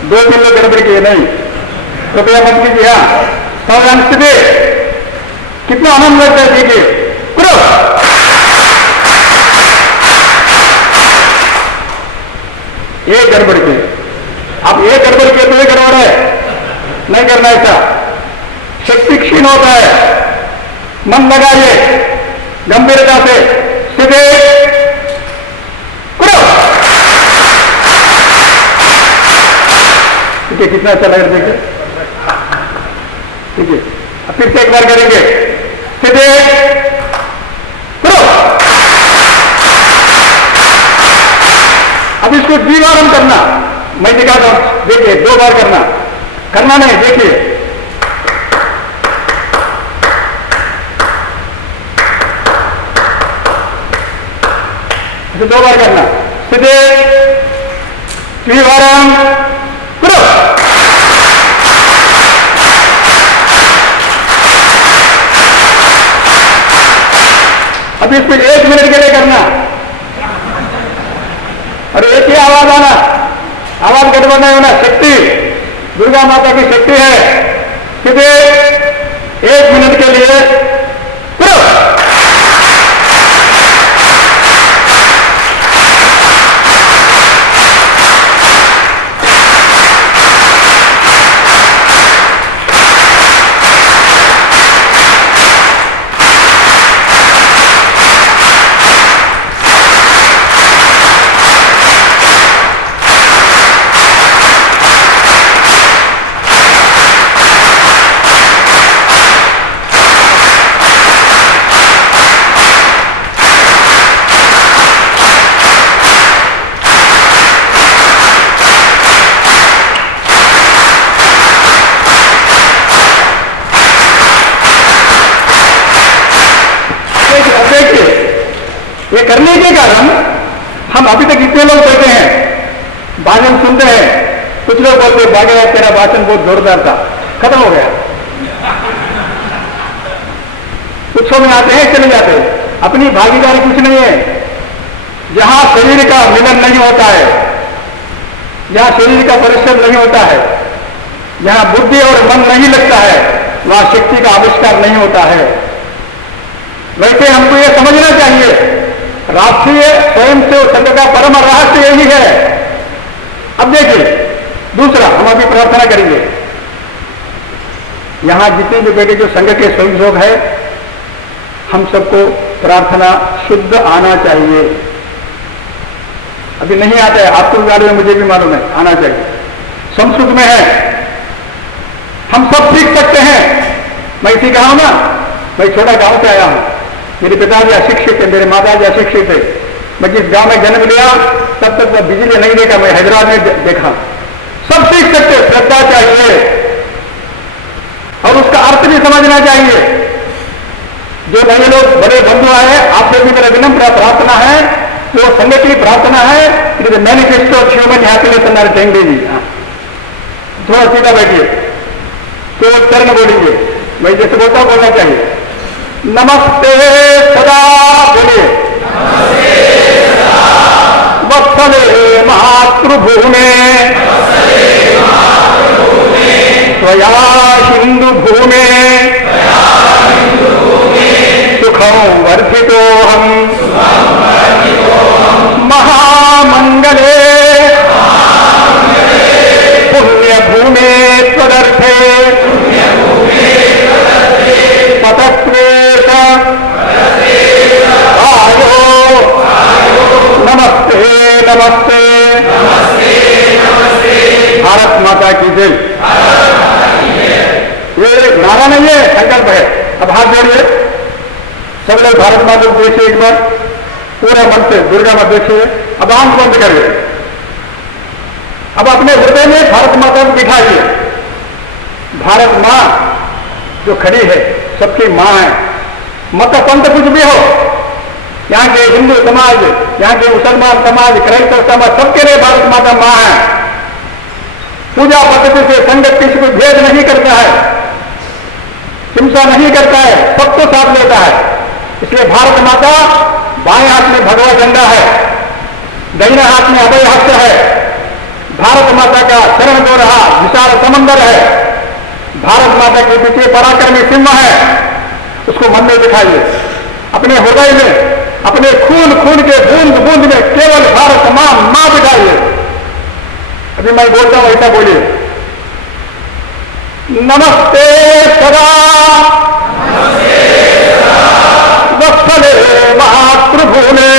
दो तीन लोग गड़बड़ किए नहीं, कृपया मत कीजिए। हाँ, सावधान सीधे, कितना आनंद लगता है, देखिए करो। ये गड़बड़ की, अब ये गड़बड़ किए तो ये गड़बड़ है, नहीं करना ऐसा, शक्ति क्षीण होता है। मन लगाइए गंभीरता से, सीधे करो। ठीक है, कितना अच्छा लग रहा है, देखिए ठीक है। अब फिर से एक बार करेंगे, सीधे करो। अब इसको द्विवारम करना, मैं दिखाता हूं, देखिए 2 बार करना नहीं, देखिए इसे 2 बार करना, सीधे द्विवारम करो। अब इसको 1 मिनट के लिए करना और एक ही आवाज आना, आवाज गड़बड़ नहीं होना। शक्ति दुर्गा माता की शक्ति है, सीधे 1 मिनट के लिए करो। ये करने के कारण हम अभी तक इतने लोग बैठे हैं, भाषण सुनते हैं, कुछ लोग बोलते भागे तेरा भाषण बहुत जोरदार था, खत्म हो गया। उत्सव में आते हैं, चले जाते हैं, अपनी भागीदारी कुछ नहीं है। जहां शरीर का मिलन नहीं होता है, जहां शरीर का परिश्रम नहीं होता है, जहां बुद्धि और मन नहीं लगता है, वहां शक्ति का आविष्कार नहीं होता है। वैसे हमको यह समझना चाहिए, राष्ट्रीय स्वयंसेवक संघ का परम रहस्य यही है। अब देखिए दूसरा, हम अभी प्रार्थना करेंगे। यहां जितने भी बेटे जो संघ के स्वयंसेवक है, हम सबको प्रार्थना शुद्ध आना चाहिए। अभी नहीं आता है, आपको भी मालूम है, मुझे भी मालूम है, आना चाहिए। संस्कृत में है, हम सब सीख सकते हैं। मैं इसी कहा हूं ना, मैं छोटा गांव से आया हूं, मेरे पिताजी अशिक्षित थे, मेरे माताजी अशिक्षित थे। मैं जिस गांव में जन्म लिया तब तक बिजली नहीं देखा, मैं हैदराबाद में देखा। सब सीख सकते, श्रद्धा चाहिए और उसका अर्थ भी समझना चाहिए। जो नए लोग बड़े बंधु आए, आपसे भी मेरा विनम्र प्रार्थना है, जो संघ की प्रार्थना है, it is manifesto of human happiness and Thenge ji. थोड़ा सीधा बैठिए, तो चरण बोलेंगे, मैं जैसे बोलना चाहिए। नमस्ते सदा, बोलिए वत्सले मातृभूमे त्वया सिंधु भूमे सुखं वर्धितोऽहं महामंगले पुण्यभूमे त्वदर्थे पतत्वेश आयो नमस्ते नमस्ते। भारत माता की जय। ये नारा नहीं है, संकल्प है। अब हाथ जोड़िए, सब लोग भारत माता को देखिए एक बार, पूरा मन से दुर्गा माता देखिए। अब आंख बंद करिए, अब अपने हृदय में भारत माता को बिठाइए। भारत मां जो खड़ी है, सबकी मां है, मत पंथ कुछ भी हो, यहाँ के हिंदू समाज, यहाँ के मुसलमान समाज, क्राइस्तव समाज, सबके लिए भारत माता मां है। पूजा पद्धति से संगत किसी को भेद नहीं करता है, हिंसा नहीं करता है, सबको साथ लेता है। इसलिए भारत माता बाएं हाथ में भगवा झंडा है, दाहिने हाथ में अभय हस्त है। भारत माता का शरण दो रहा विशाल समंदर है। भारत माता के पीछे पराक्रमी सिंह है, उसको मन में दिखाइए, अपने हृदय में, अपने खून खून के बूंद बूंद में केवल भारत मां मां बिठाइए। अभी मैं बोलता हूं ऐसा बोलिए, नमस्ते सदा वत्सले मातृभूमि,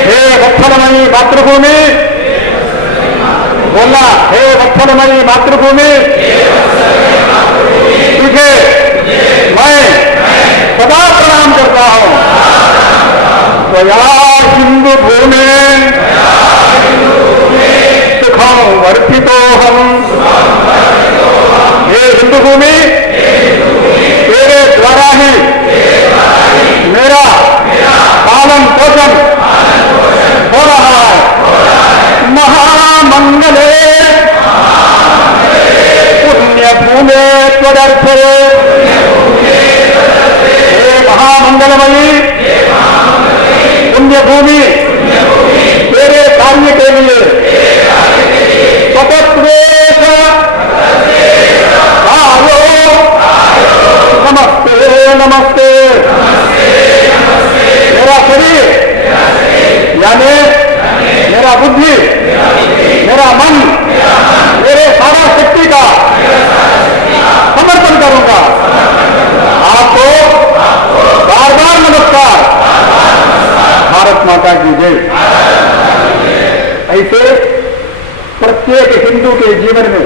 हे वत्सलमयी मातृभूमि, बोलना, हे वत्सलमयी मातृभूमि, तुझे मैं सदा प्रणाम करता हूं। त्वया हिंदू भूमि सुखम वर्तितो हम, हे हिंदू भूमि, तेरे द्वारा ही मेरा पालन पोषण हो रहा है। महामंगले पुण्य भूमि त्वदर्थे, हे महामंगलमयी पुण्य भूमि, तेरे कार्य के लिए स्वतत्वेश आयो, नमस्ते नमस्ते। मेरा शरीर यानी मेरा बुद्धि, मेरा मन, मेरे सारा शक्ति का समर्पण करूंगा। आपको बार बार नमस्कार। भारत माता की जय। ऐसे प्रत्येक हिंदू के जीवन में,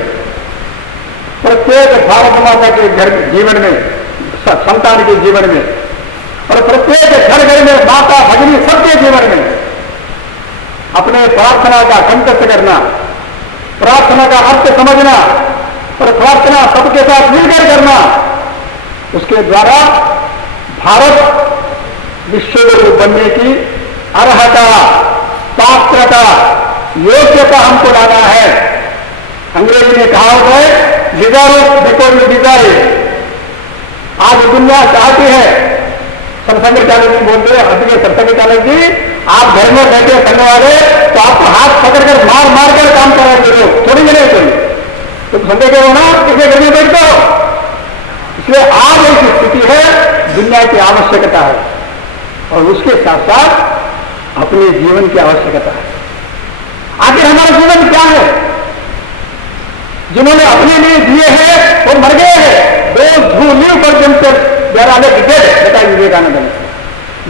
प्रत्येक भारत माता के घर जीवन में, संतान के जीवन में, और प्रत्येक घर घर में माता भगिनी सबके जीवन में अपने प्रार्थना का कंठस्थ करना, प्रार्थना का अर्थ समझना और प्रार्थना सबके साथ मिलकर करना, उसके द्वारा भारत विश्वगुरु बनने की अर्हता, पात्रता, योग्यता हमको लाना है। अंग्रेजी में कहा होता है डिजायर बिकॉज यू डिजायर। आज दुनिया चाहती है, सत्संग चालक जी बोलते हैं, अभी सत्संग चालक जी आप घर में बैठे करने वाले तो आपको हाथ पकड़कर मार मार कर काम कराएंगे लोग, थोड़ी मिले कोई तुम संदेह के हो ना, किसी घर में बैठते हो। इसलिए आज ऐसी स्थिति है, दुनिया की आवश्यकता है और उसके साथ साथ अपने जीवन की आवश्यकता है। आखिर हमारा जीवन क्या है? जिन्होंने अपने लिए जिए हैं वो मर गए हैं। Those who live for themselves, they are already dead, बताइए विवेकानंद ने।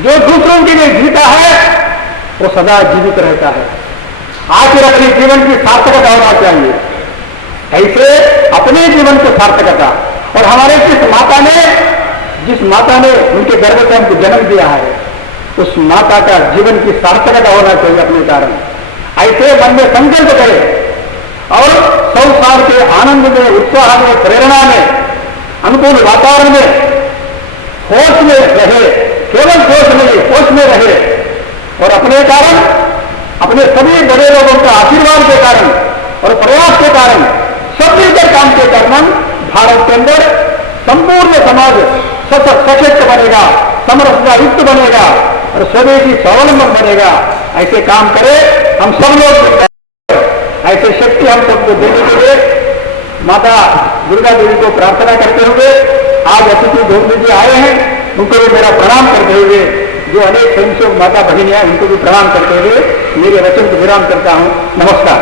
जो दूसरों के लिए जीता है वो सदा जीवित रहता है। आखिर अपने जीवन की सार्थकता होना चाहिए। ऐसे अपने जीवन की सार्थकता, और हमारे जिस माता ने उनके गर्भ से हमको जन्म दिया है, उस माता का जीवन की सार्थकता होना चाहिए अपने कारण। ऐसे मन में संकल्प करें और 100 साल के आनंद में, उत्साह में, प्रेरणा में, अनुकूल वातावरण में होश में रहे, केवल जोश नहीं होश में रहे, और अपने कारण, अपने सभी बड़े लोगों के आशीर्वाद के कारण और प्रयास के कारण, सब मिलकर काम के कारण भारत के अंदर संपूर्ण समाज सशक्त बनेगा, समरसता युक्त बनेगा और स्वदेशी स्वावलंबन बनेगा। ऐसे काम करें हम सब लोग, ऐसे शक्ति हम सबको देने के लिए माता दुर्गा देवी को प्रार्थना करते हुए आज अतिथि ढोलवी जी आए हैं, उनको भी मेरा प्रणाम करते हुए, जो अनेक स्वयंसेवक माता भगिनियां उनको भी प्रणाम करते हुए मेरे वचन को विराम करता हूं। नमस्कार।